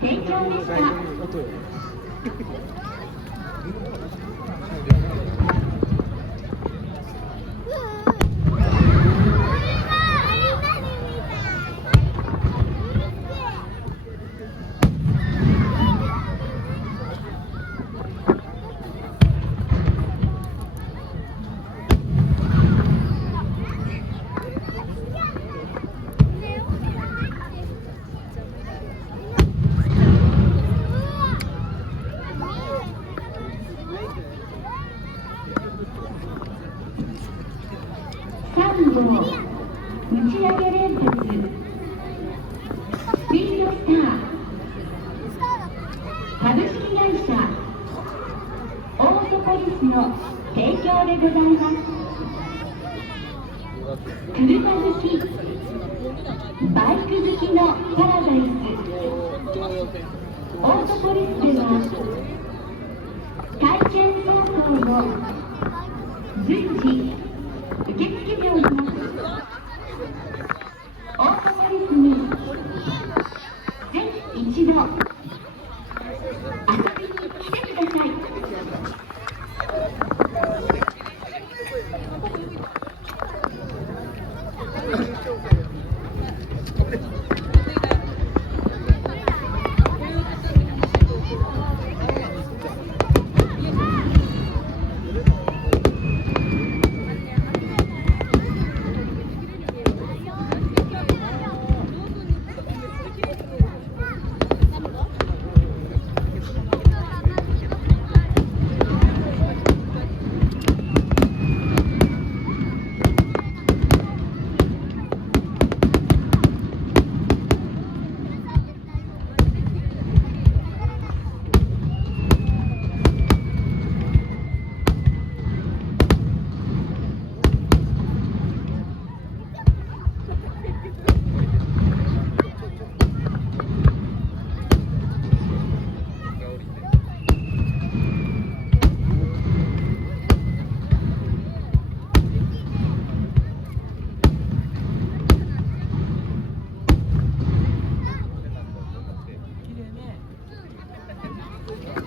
提供でした。3号打ち上げ連発スピードスター株式会社オートポリスの提供でございます。車好きバイク好きのパラダイスオートポリスでは体験走行を随時受け付けております。オートポリスにぜひ一度遊びに来てください。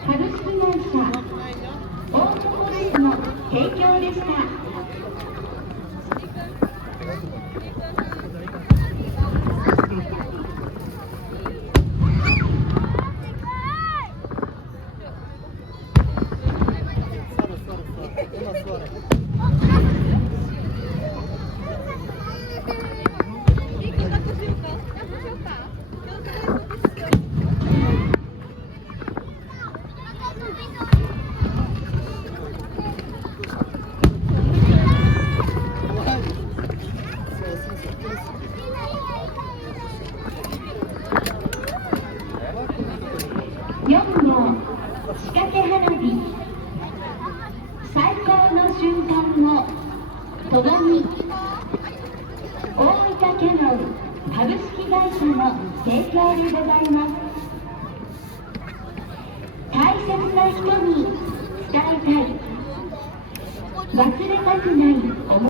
株式会社オートポリスの提供でした。4号仕掛け花火最高の瞬間を共に大分キャノン株式会社の提供でございます。大切な人に伝えたい忘れたくない思い